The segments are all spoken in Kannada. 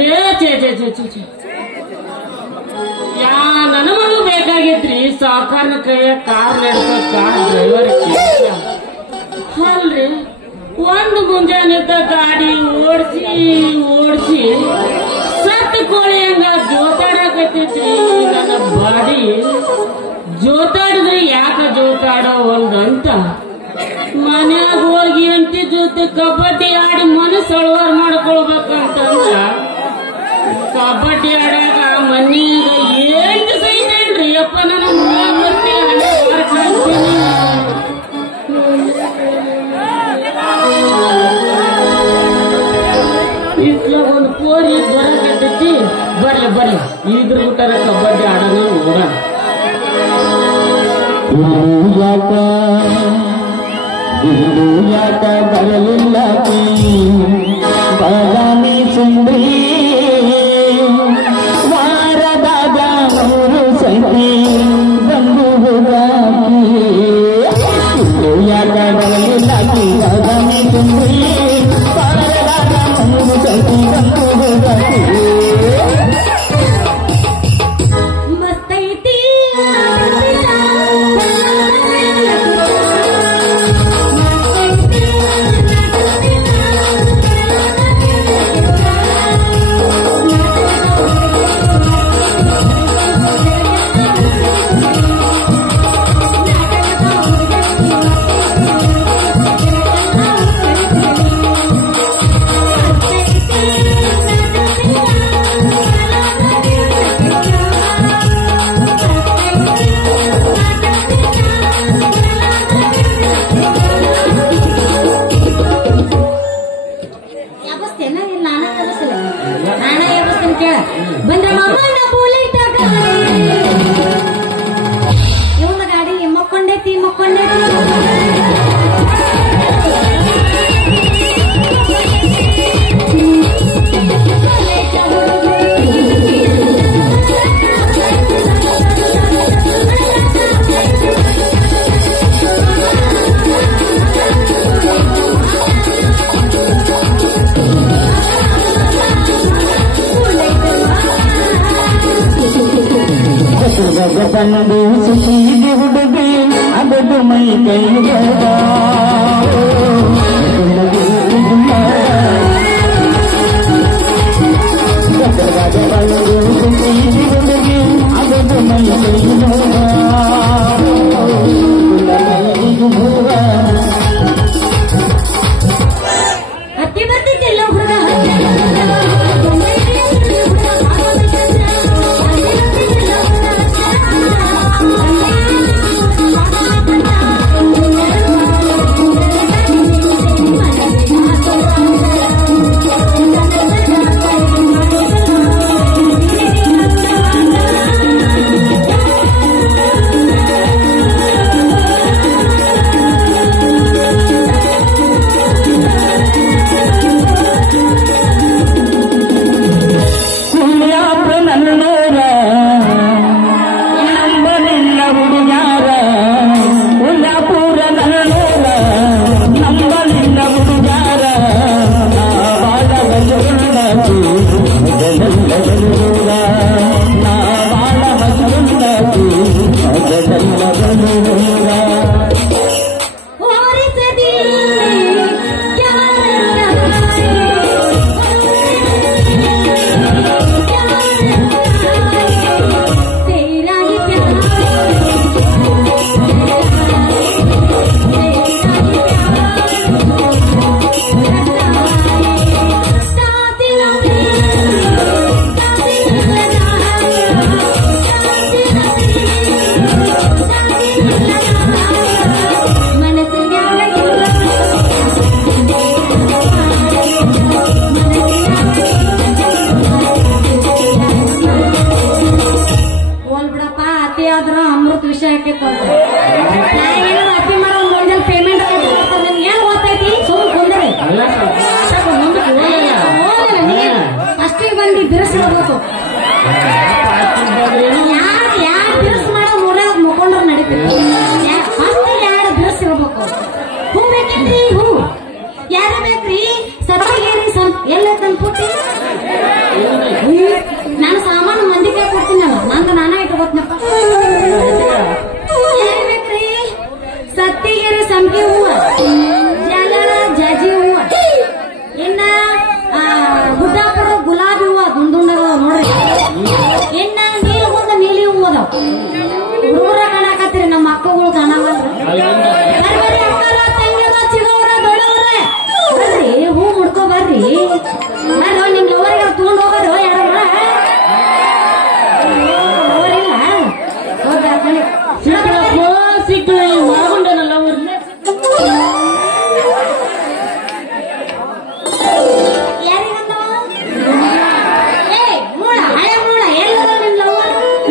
ಛೇ ಛೇ ಛೇ ಛೇ ಛೇ ಛೇ ಯಾ ನನ್ನ ಮಗ ಬೇಕಾಗಿದ್ರಿ ಸಾವುಕಾರನ ಕೈಯ ಕಾರ್ ನಡೆಸೋ ಕಾರ್ ಡ್ರೈವರ್ ಅಲ್ರಿ ಒಂದು ಮುಂಜಾನೆದ್ದ ಗಾಡಿ ಓಡಿಸಿ ಸತ್ತು ಕೋಳಿ ಹಂಗ ಜೋತಾಡಕತ್ತೈತ್ರಿ ನನ್ನ ಬಾಡಿ ಜೋತಾಡಿದ್ರೆ ಯಾಕ ಜೋತಾಡೋ ಒಂದಂತ ಮನ್ಯಾಗ ಹೋಗಿ ಅಂಟಿ ಜೊತೆ ಕಬಡ್ಡಿ ಆಡಿ ಮನಸ್ಸು ಅಳವಾರ ಮಾಡ್ಕೊಳ್ಬೇಕಂತಂದ್ರ ಕಬಡ್ಡಿ ಆಡಾಗ ಮನ್ಯಾಗ ಏನ್ ಸೈತೇನ್ರಿ ಅಪ್ಪ ನನ್ನ ಮೂವತ್ತಿ ಹಣೆ ಮಾಡ್ಕೊಂತೀನಿ ಇತ್ಲಾಗ ಒಂದು ಕೋರಿ ಬರಕತ್ತೈತಿ ಬರ್ಲಿ ಇದ್ರ ತರ ಕಬಡ್ಡಿ ಆಡೋಣ ನೋಡೋಣ ಯಾಕ ಬರಲಿಲ್ಲ ಬಾದಾಮಿ ಸುಂದ್ರಿ ವಾರದಾಗ 3 ಸಂಖ್ಯೆ ಬಂದು ಯಾಕ ಬರಲಿಲ್ಲ ಬಾದಾಮಿ ಸುಂದ್ರಿ ವಾರದಾಗ 3 ಸಂಖ್ಯೆ ಬಂದು ಹುಡುಗಿ ಅದದು ಮೈ ಕೈಗೆ ಅದದು ಮೈ ಹತ್ತಿ ಬರ್ತಿದ್ದಿಲ್ಲ ಹುಡುಗ ಸಂಪಿಗೆ ಹೂವ, ಜಲ ಜಾಜಿ ಹೂವ, ಇನ್ನ ಗುಡ್ಡಾಪುರ ಗುಲಾಬಿ ಹೂವ ದುಂಡುಂಡದ ನೋಡ್ರಿ. ಇನ್ನ ನೀಲಗುಂದ ನೀಲಿ ಹೂವ ಅದಾವ. ಹುಡುಗರ ಕಾಣಕತ್ತೀರಿ, ನಮ್ಮ ಮಕ್ಕಳು ಕಾಣವಲ್ರಿ. ಬರ್ರಿ ಹೂ ಮುಡ್ಕೊ ಬರ್ರಿ. ನಾನು ನಿಮ್ ಲವರಿಗೆ ತಗೊಂಡ್ ಹೋಗೋದು ಯಾರಲ್ಲ ಮಾಡ್ಕೊಂಡೇನಲ್ಲ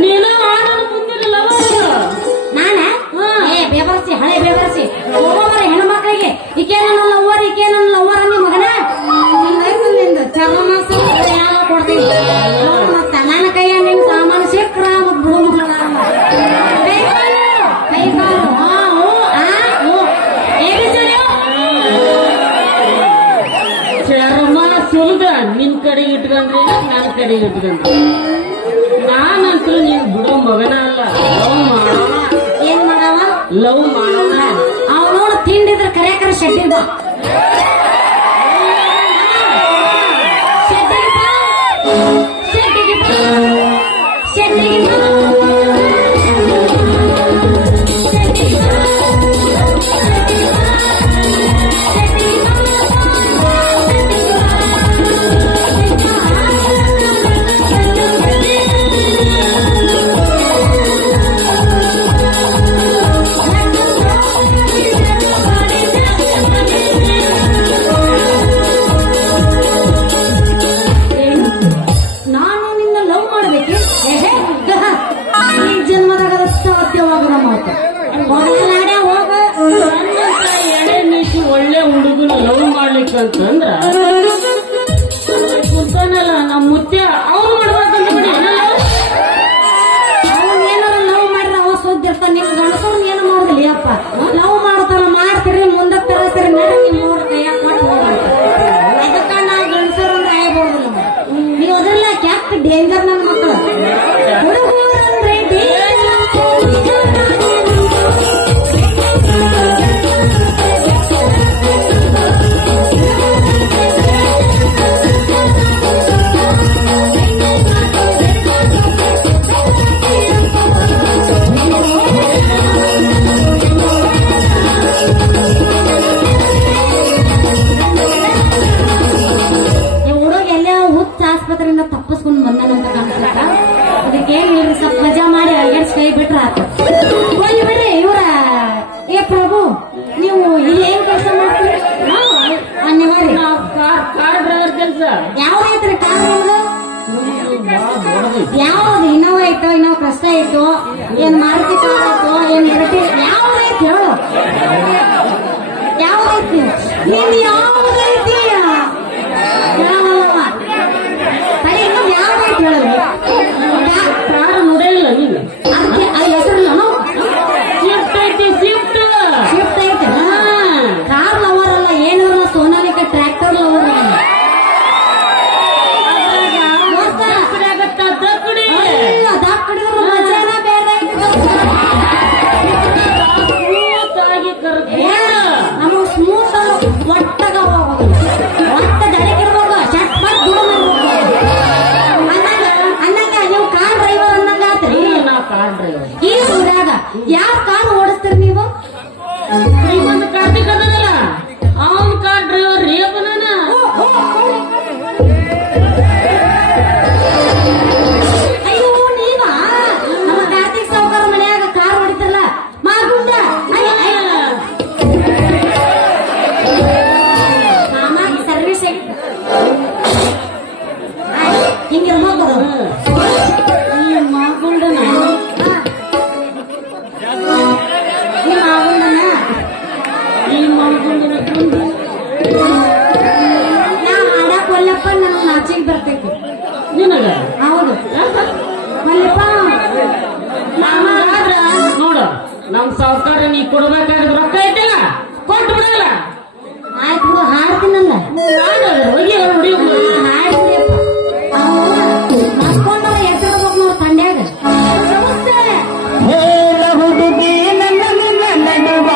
ನೀನು ಆಡೋದು ಮುಂದಿನ ಲವರ್ ನಾನ ಬೇಬರ್ಸಿ ಹಳೆ ಬೇಬರ್ಸಿ ಹೋಗೋಬರ ಹೆಣ್ಮಕ್ಳಿಗೆ ಈಕೆ ನನ್ನ ಲವ್ವರ್ ಈಕೆ ನನ್ನ ಲವ್ವರ್ ಅನ್ನಿ ಮಗನ ನಿಂದು ಚರ್ಮಾಸ ಯಾವ ಕೊಡ್ತೀನಿ ಮತ್ತ ನನ್ನ ಕೈಯ ನಿನ್ ಸಾಮಾನು ಸಿಕ್ಕ್ರ ಮತ್ ಬಿಡು ಮಕ್ಕಳ ಕೈ ಕಾಲು ಚರ್ಮ ಸುಲ್ದ ನಿನ್ ಕಡೆಗೆ ಇಟ್ಕೊಂಡ್ರಿ ನನ್ನ ಕಡೆಗೆ ಇಟ್ಕೊಂಡ್ರಿ. ನಾನಂತೂ ನೀನ್ ಬಿಡೋ ಮಗನ ಅಲ್ಲ. ಲವ್ ಮಾಡೋಣ. ಏನ್ ಮಾಡವ ಲವ್ ಮಾಡೋಣ. ಅವನೋಡು ತಿಂಡಿದ್ರ ಕರೆಕರ ಶೆಟ್ಟಿದ ಒಳ್ಳೆ ಹುಡುಗನ ಲವ್ ಮಾಡ್ಲಿಕ್ಕಂತಂದ್ರ ಕುಂತಾನಲ್ಲ ನಮ್ಮ ಮುತ್ಯ ಅವ್ರು ಮಾಡ್ಬೇಕಂತ ಅವನ್ ಏನಾರ ಲವ್ ಮಾಡಿದ್ರೆ ಅವ ಸೋದಿರ್ತಾನ. ನಿಮ್ ಗಂಡಸವ್ರನ್ನ ಏನು ಮಾಡುದಿಲ್ಲ ಅಪ್ಪ. ಲವ್ ಮಾಡ್ತಾರ ಮಾಡ್ತೀರಿ ಮುಂದಕ್ಕೆ ತರತೀರಿ ನಡ ನಿಮ್ಮವ್ರ ಕೈಯಾಗ ಕೊಟ್ಟು ಹೋಗಂತ. ಅದಕ್ಕ ನಾವು ಗಂಡಸರು ಅಂದ್ರೆ ಆಯ್ಬೋದಿಲ್ಲ. ನೀವು ಅದ್ರಲ್ಲ ಕ್ಯಾಕ್ ಡೇಂಜರ್ ನನ್ನ ಮಕ್ಕಳು ಹುಡುಗರಂದ್ರೆ ಆಸ್ಪತ್ರೆಯಿಂದ ತಪ್ಪಿಸ್ಕೊಂಡು ಬಂದನಂತ ಕಾಣಿಸ್ತಾ. ಅದಕ್ಕೆ ಏನಿಲ್ರಿ ಸ್ವಲ್ಪ ಮಜಾ ಮಾಡಿ ಅಡ್ಗೆಡ್ಸ್ ಕೈ ಬಿಟ್ರ ಆತ. ಹೋಗಿ ಬಿಡ್ರಿ ಇವ್ರ ಏ ಪ್ರಭು ನೀವು ಇಲ್ಲಿ ಏನ್ ಕೆಲಸ ಮಾಡ್ತೀರಿ? ಕಾರ್ ಡ್ರೈವರ್ ಕೆಲಸ. ಯಾವ್ದೈತ್ರಿ ಕಾರ್ ನಿಮ್ದು? ಯಾವ್ದು ಇನ್ನೋವಾ ಐತೋ ಇನ್ನೋ ಕಷ್ಟ ಐತೋ ಏನ್ ಮಾರುತಿ ಕಾರ್ ಐತೋ ಏನ್ ಇರಟಿ ಯಾವ್ದೈತಿ ಹೇಳು? ಯಾವ್ದೈತಿ ನಿಂದು ಯಾವ್ದೈತಿ? ಕಾರ್ ನೋಡಿಲ್ಲ ನೀನು? ಹೆಸರು ಶಿಫ್ಟ್ ಐತಿ. ಶಿಫ್ಟ್ ಐತೆ. ಕಾರ್ ಲವರ್ ಅಲ್ಲ ಏನಿಲ್ಲ, ಸೋನಾಲಿಕ ಟ್ರ್ಯಾಕ್ಟರ್ ಲವರ್. ದಕ್ಕಡಿದ್ರು ಮಜಾನ ಬೇರೆ. ನಮಗ್ ಸ್ಮೂತ್ ಒಟ್ಟಗ ಹೋಗೋದು ಒಟ್ಟ ದಡಕಿರ್ಬೇಕು ಚಟ್ ಪಟ್ ದುಡ ಅನ್ನಂಗ ನೀವು ಕಾರ್ ಡ್ರೈವರ್ ಅನ್ನಂಗ ಆತ್ರಿ. ಕಾರ್ ಡ್ರೈವರ್ ಈ ಊರಾಗ ಯಾವ ಕಾರ್ ಓಡಿಸ್ತೀರಿ ನೀವು? ಒಂದು ಕಾರ್ತಿಕ್ ಅದಲ್ಲ ಅವನ್ ಕಾರ್ ಡ್ರೈವರ್ ರೇಪನ. ಅಯ್ಯೋ ನೀವ ನಮ್ಮ ಕಾರ್ತಿಕ್ ಸಾವುಕಾರ ಮನೆಯಾಗ ಕಾರ್ ಹೊಡಿತಿರಲ್ಲ ಮಾಗುಂಡ ಸಾಮಾನ್ಯ ಸರ್ವಿಸ್ ಹಿಂಗಿರ್ಬೋದು. ಈ ಮಾಗುಂಡನ ಈ ಮಾಗುಂಡನ ನಾ ಹಾಡಕ್ ಒಲ್ಲಪ್ಪ ನನಗ್ ನಾಚಿಗೆ ಬರ್ತೈತಿ. ನಿನಗ ಹೌದು ಮಲ್ಲಪ್ಪ ನೋಡ ನಮ್ ಸಾವುಕಾರ ನೀ ಕೊಡ್ಬೇಕಾದ್ರೆ ರೊಕ್ಕ ಐತಿಲ್ಲ ಕೊಟ್ಟು ಬಿಡಲ್ಲ. ಆಯ್ತು ಬಿಡು ಹಾಡ್ತೀನಲ್ಲ ಹೊಡಿ ಹಾಡ್ತೀಯಪ್ಪ. ಮಸ್ಕೊಂಡ್ರ ಹೆಸರು ನೋಡ್ ತಂಡ್ಯಾಗ ಹೇಳ ಹುಡುಗಿ ನನ್ನ ನಡುವ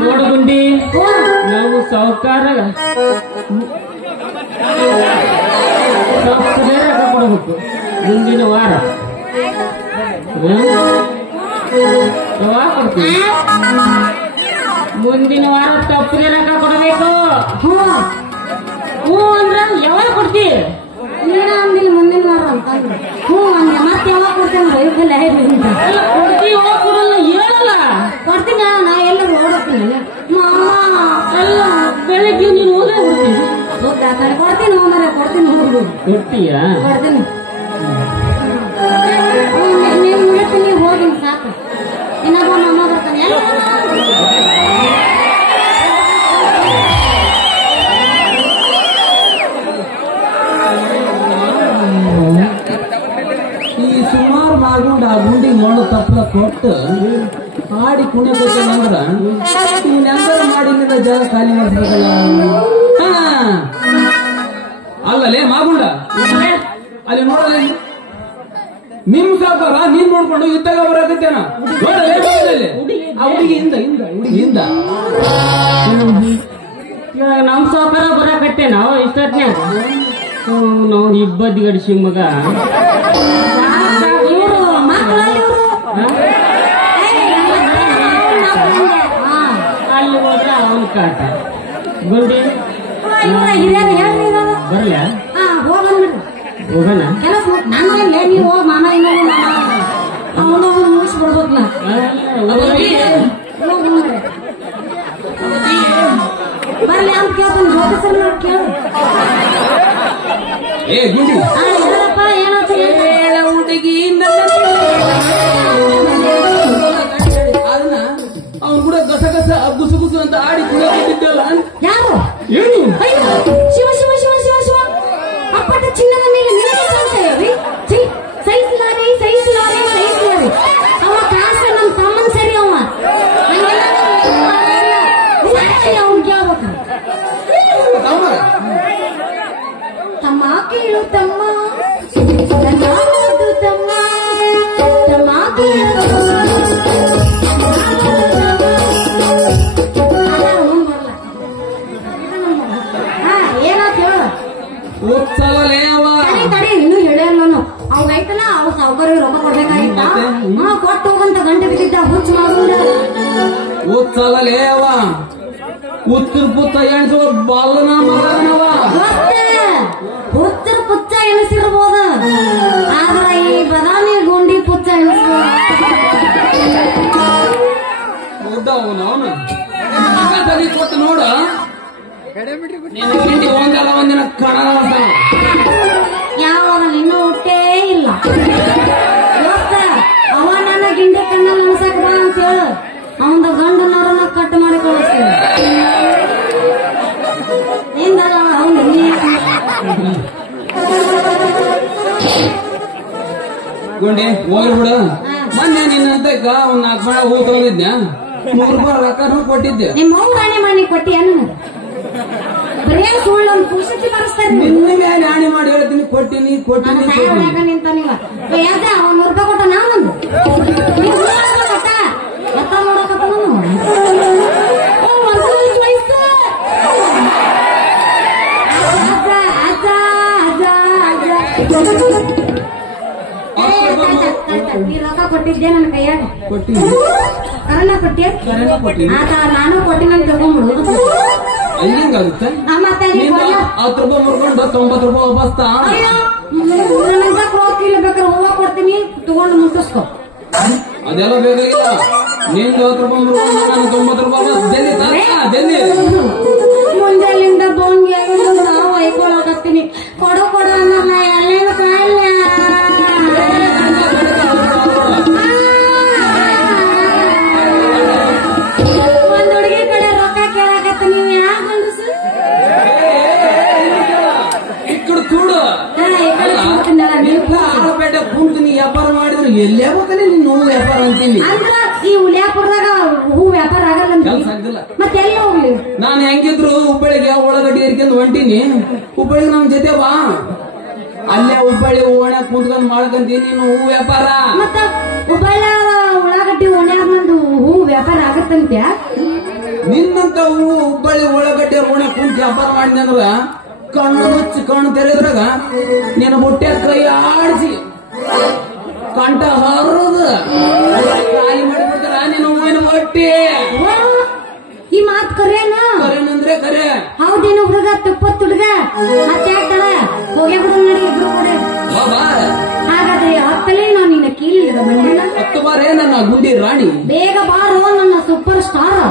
ನೋಡ್ಗುಂಡಿ ನಾವು ಸಾವುಕಾರ ಕೊಡಬೇಕು ಮುಂದಿನ ವಾರ ಯಾವಾಗ ಕೊಡ್ತೀವಿ? ಮುಂದಿನ ವಾರ ತಪ್ಪದೆ ರೊಕ್ಕ ಕೊಡಬೇಕು. ಹ್ಞೂ ಅಂದ್ರ ಯಾವಾಗ ಕೊಡ್ತೀವಿ? ನೀನ ಅಂದಿಲ್ಲ ಮುಂದಿನ ವಾರ ಅಂತ ಹ್ಞೂ ಅಂದೆ ಮತ್ತೆ ಯಾವಾಗ ಕೊಡ್ತೇನೆ ಬೈಕಲ್ಲ ಕೊಡ್ತೀವಿ ಯಾವಾಗ ಕೊಡಲ್ಲ ಹೇಳಲ್ಲ. ಕೊಡ್ತೀನಿ ನಾ ಎಲ್ಲರೂ ಓಡೋಗ್ತೀನಿ ಅಲ್ಲ ಬೆಳಗ್ಗೆ ನೀನು ಹೋದ್ರೆ ಕೊಡ್ತೀನಿ. ಕೊಡ್ತೀನಿ ಹೋಮರ ಕೊಡ್ತೀನಿ ಹೋಗ್ಬೋದು ಕೊಡ್ತೀಯ? ಕೊಡ್ತೀನಿ ನೀವು ಹೇಳ್ತೀನಿ ಹೋಗಿನಿ ಸಾಕು ಇನ್ನೊಬ್ಬ ಅಮ್ಮ ಬರ್ತಾನೆ ಈ ಸುಮಾರು ಮಾಡ್ಕೊಂಡು ಆ ಗುಂಡಿ ಮಣ್ಣು ತಪ್ಪಲ ಕೊಟ್ಟು ಆಡಿ ಕುಣೆ ಕೊಟ್ಟಂದ್ರ ಇವನ್ನೆಂಗಾರ ಮಾಡಿನಿಂದ ಜಾಗ ಖಾಲಿ ಮಾಡಿಸ್ಬೇಕಲ್ಲ. ಅಲ್ಲಲೇ ಮಾಗುಂಡ ಅಲ್ಲಿ ನೋಡಲಿ ನಿಮ್ ಸಾಕಾರ ನೀನ್ ನೋಡ್ಕೊಂಡು ಇತ್ತಾಗ ಬರಕತ್ತೇನ ನೋಡಲೇ ಆ ಹುಡುಗಿ ಹಿಂದ ಇವಾಗ ನಮ್ ಸಾವುಕಾರ ಬರಕಟ್ಟೆ ನಾವು ಇಷ್ಟೊತ್ನ್ಯಾಗ ನಾವು ಇಬ್ಬದಿ ಗಡಿಸಿ ಮಗ ಇವರು ಮಕ್ಕಳಲ್ಲಿ ಇವರು ಅಲ್ಲಿ ಹೋದ್ರೆ ಅವನ ಕಾಟ ಗುಂಡಿ ಹಿರಿಯರು ಹೇಳ್ರಿ ಬರ್ಲ ಹೋಗ್ಬಂದ್ಬಿಡ್ರಿ ಹೋಗೋಣ. ನಾನು ಏನ್ಲೇ ನೀವು ಹೋಗ್ ಮಾಮ ಇನ್ನೊಂದು ಅವನು ಮುಗಿಸಿ ಬರ್ಬೇಕು ನಾ ಬರ್ಲಿ ಅಂತ ಕೇಳ್ತಾನೆ ಜ್ಯೋತಿಷ್ ಕೇಳು ಏ ಗುಂಡಿ ಹೇಳಪ್ಪ ಏನಾಯ್ತು ಹುಡುಗಿ ಅದನ್ನ ಅವ್ನು ಕೂಡ ಗಸ ಗಸ ಗುಸು ಅಂತ ಆಡಿ ಕುಡಿಯೋದಿದ್ದಲ್ಲ. ಯಾರು ಏನು ಅಯ್ಯೋ ಶಿವ ಶಿವ ಶಿವ ಶಿವ ಶಿವ ಅಪ್ಪಟ ಚಿನ್ನದ ಮೇಲೆ ನಿನಗೆ ಕಾಣ್ತೇವೆ ಸಹಿಸಲಾರಿ ಅವ ಕಾಸ ನಮ್ ತಮ್ಮನ್ ಸರಿ ಅವ ಅವ್ನ್ ಕೇಳ್ಬೇಕು ತಮ್ಮ ಕೇಳು ತಮ್ಮ ತಮ್ಮ ತಮ್ಮ ಕೇಳು ಏನಾಯ್ತು ಹೇಳು ಓದ್ಸಲೇ ಅವ ತಡಿ ಇನ್ನೂ ಹೇಳ್ಯಾರ ನಾನು ಅವ್ಗೈತಲ್ಲ ಅವ್ ಸಾವುಕಾರಿಗೆ ರೊಕ್ಕ ಕೊಡ್ಬೇಕಾಗಿತ್ತ ಕೊಟ್ಟು ಹೋಗಂತ ಗಂಟೆ ಬಿದ್ದಿದ್ದ ಹುಚ್ಚ ಮಾಡ್ಕೊಂಡ ಓದ್ಸಲೇ ಅವ ಉತ್ತರ ಪುತ್ತ ಎಣಿಸುವ ಬಾಲನ ಮಗನವ ಹುಚ್ಚರ ಪುಚ್ಚ ಎನಿಸಿರ್ಬೋದ ಆದ್ರ ಈ ಬದಾಮಿ ಗುಂಡಿ ಪುಚ್ಚ ಎನಿಸ್ಬೋದ ಅವನು ಕೊಟ್ಟು ನೋಡ ಒಂದಲ್ಲ ಒಂದಿನ ಕಣ ಯಾವಾಗ ನಿನ್ನೂ ಹುಟ್ಟೇ ಇಲ್ಲ ಅವ ನನ್ನ ಗಿಂಡಿ ಕಣ್ಣಲ್ಲಿ ಅನ್ಸಕ್ ಬಾ ಅಂತ ಹೇಳು ಅವಂದ ಗಂಡನವ್ರನ್ನ ಕಟ್ ಮಾಡಿ ಕಳಿಸ್ತೀನಿ ಹಿಂದಲ್ಲ ಅವನು ಗುಂಡಿ ಹೋಗ್ಲಿ ಬಿಡು. ಮೊನ್ನೆ ನಿನ್ನಂತ ಒಂದ್ 4 ಮಳೆ ಹೂ ತಗೊಂಡಿದ್ನ್ಯಾ ₹100 ರೊಕ್ಕ ಕೊಟ್ಟಿದ್ದೆ. ನಿಮ್ಮ ಅವ್ವ ರಾಣಿ ಮಾಡಿ ಕೊಟ್ಟಿ ಅನ್ನ ಬರೇ ಸುಳ್ಳು ಒಂದು ಪುಸ್ತಕ ಬರೆಸ್ತಾರೆ ನಿನ್ನ ಮೇಲೆ ಆಣೆ ಮಾಡಿ ಹೇಳ್ತೀನಿ ಕೊಟ್ಟಿನಿ ನಿಂತ ನೀವ ಯಾಕ ಅವ್ನು ₹100 ಕೊಟ್ಟ ನಾನೊಂದು ಕೊಟ್ಟ ಎತ್ತ ನೋಡಕತ್ತ ನೀ ರೊಕ್ಕ ಕೊಟ್ಟಿದ್ದೆ ನನ್ನ ಕೈಯಾಗ ಕೊಟ್ಟಿನಿ ಕರಣ ಕೊಟ್ಟಿ ಆತ ನಾನು ಕೊಟ್ಟಿನ ತಗೊಂಡ್ಬಿಡು ಹಂಗಾಗುತ್ತೆ. ಮತ್ತೆ ₹10 ಮುರ್ಕೊಂಡು ₹90 ವಾಪಸ್ ತಾ. ನನಗ ರೊಕ್ಕ ಬೇಕಾದ್ರೆ ಹೂವ ಕೊಡ್ತೀನಿ ತಗೊಂಡು ಮುಟ್ಟಿಸ್ಕೊ ಅದೆಲ್ಲ ಬೇಕಾಗಿಲ್ಲ. ನಿಂದು ₹10 ಮುರ್ಕೊಂಡು ನಾನು ₹90 ವಾಪಸ್ ಜಲ್ದಿ ಮುಂಜಾನಿಂದ ಬೋನ್ಗೆ ನಾವು ಐಕೊಳಕತ್ತೀನಿ ಕೊಡು ಅನ್ನೋಣ ಎಲ್ಲಿಂದ ಕಾಯಿಲ್ಲ ಒಂದ್ ಹುಡುಗಿ ಕಡೆ ರೊಕ್ಕ ಕೇಳಕತ್ತ ನೀವ್ ಯಾಕೆ ಗಂಡಸು ಇಕ್ಕಡು ಕೂಡು ಆಳಪೇಟೆ ಕುಂತು ನೀ ವ್ಯಾಪಾರ ಮಾಡಿದ್ರೆ ಎಲ್ಲೇ ಹೋಗಲಿ ನೀನ್ ನೋವು ವ್ಯಾಪಾರ ಅಂತೀನಿ ಅಂದ್ರ ಈ ಉಲ್ಯಾಪುರದಾಗ ಹೂ ವ್ಯಾಪಾರ ಆಗಲ್ಲ ಅಂತ ಕೆಲಸ ಆಗಿಲ್ಲ. ಮತ್ತೆ ಎಲ್ಲ ಹೋಗ್ಲಿ? ನಾನು ಹೆಂಗಿದ್ರು ಹುಬ್ಬಳ್ಳಿಗೆ ಉಳ್ಳಾಗಡ್ಡಿ ಏರ್ಕೊಂಡು ಹೊಂಟೀನಿ. ಹುಬ್ಬಳ್ಳಿಗೆ ನಮ್ ಜೊತೆ ಬಾ. ಅಲ್ಲೇ ಹುಬ್ಬಳ್ಳಿ ಓಣ್ಯಾಗ ಕುಂತ್ಕೊಂಡ್ ಮಾಡ್ಕೊಂತೀನಿ ನೀನು ಹೂ ವ್ಯಾಪಾರ. ಮತ್ತ ಹುಬ್ಬಳ್ಳ ಉಳ್ಳಾಗಡ್ಡಿ ಓಣ್ಯಾಗ ನಂದು ಹೂ ವ್ಯಾಪಾರ ಆಗತ್ತಂತ್ಯ? ನಿನ್ನಂತ ಹೂ ಹುಬ್ಬಳ್ಳಿ ಉಳ್ಳಾಗಡ್ಡಿ ಓಣ್ಯಾಗ ಕುಂತ ವ್ಯಾಪಾರ ಮಾಡಿದೆ ಅಂದ್ರ ಕಣ್ಣು ಮುಚ್ಚಿ ಕಣ್ಣು ತೆರೆದ್ರಾಗ ನೀನು ಹೊಟ್ಟೆ ಕೈ ಆಡಿಸಿ ಕಂಠ ಹರಿದು ಖಾಲಿ ಮಾಡಿಬಿಡ್ತಾರ ನೀನು ಹೂವಿನ ಹೊಟ್ಟೆ. ಈ ಮಾತ್ ಕರೇನಾ? ಕರೇನಂದ್ರೆ ಕರೆ. ಹೌದೇನು ಹುಡುಗ ತುಪ್ಪತ್ ಹುಡುಗ ಮತ್ತೆ ಯಾಕಳ ಹೋಗ್ಯಾ ಬಿಡು ನಡಿ ಇಬ್ರು ಕೂಡ. ಹಾಗಾದ್ರೆ ಹತ್ತಲೇ ನಾನು ನಿನ್ನ ಕೀಲಿಲ್ಲದ ಬಂದಿಲ್ಲ. ಹತ್ತು ಬಾರೇ ನನ್ನ ಗುಂಡಿ ರಾಣಿ. ಬೇಗ ಬಾರೋ ನನ್ನ ಸೂಪರ್ ಸ್ಟಾರ್.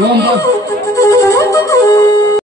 ಹೋಗಂ ಬಾ.